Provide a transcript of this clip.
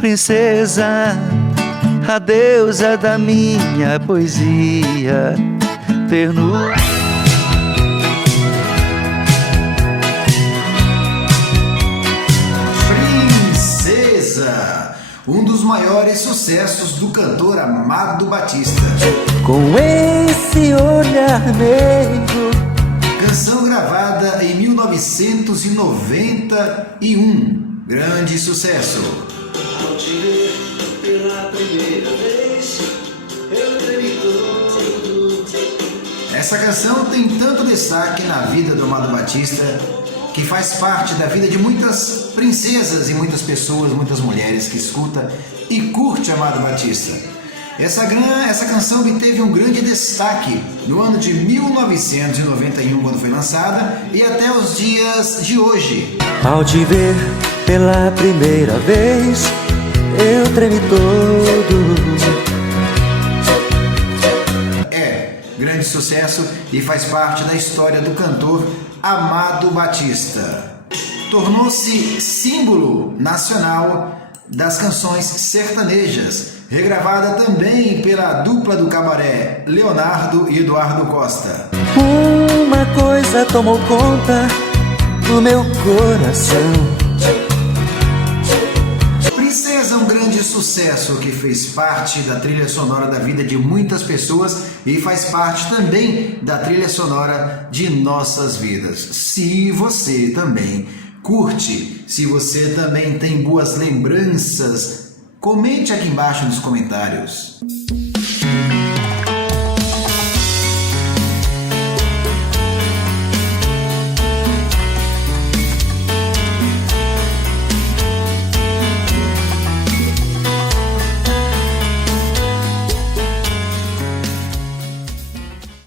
Princesa, a deusa da minha poesia, ternura. Princesa, um dos maiores sucessos do cantor Amado Batista. Com esse olhar meigo. Canção gravada em 1991. Grande sucesso. Ao te ver pela primeira vez, eu tremi todo. Essa canção tem tanto destaque na vida do Amado Batista, que faz parte da vida de muitas princesas e muitas pessoas, muitas mulheres que escuta e curte Amado Batista. Essa canção obteve um grande destaque no ano de 1991, quando foi lançada, e até os dias de hoje. Ao te ver pela primeira vez, eu tremi todo. Grande sucesso e faz parte da história do cantor Amado Batista. Tornou-se símbolo nacional das canções sertanejas, regravada também pela dupla do cabaré Leonardo e Eduardo Costa. Uma coisa tomou conta do meu coração. Princesa, um grande sucesso que fez parte da trilha sonora da vida de muitas pessoas e faz parte também da trilha sonora de nossas vidas. Se você também curte, se você também tem boas lembranças, comente aqui embaixo nos comentários.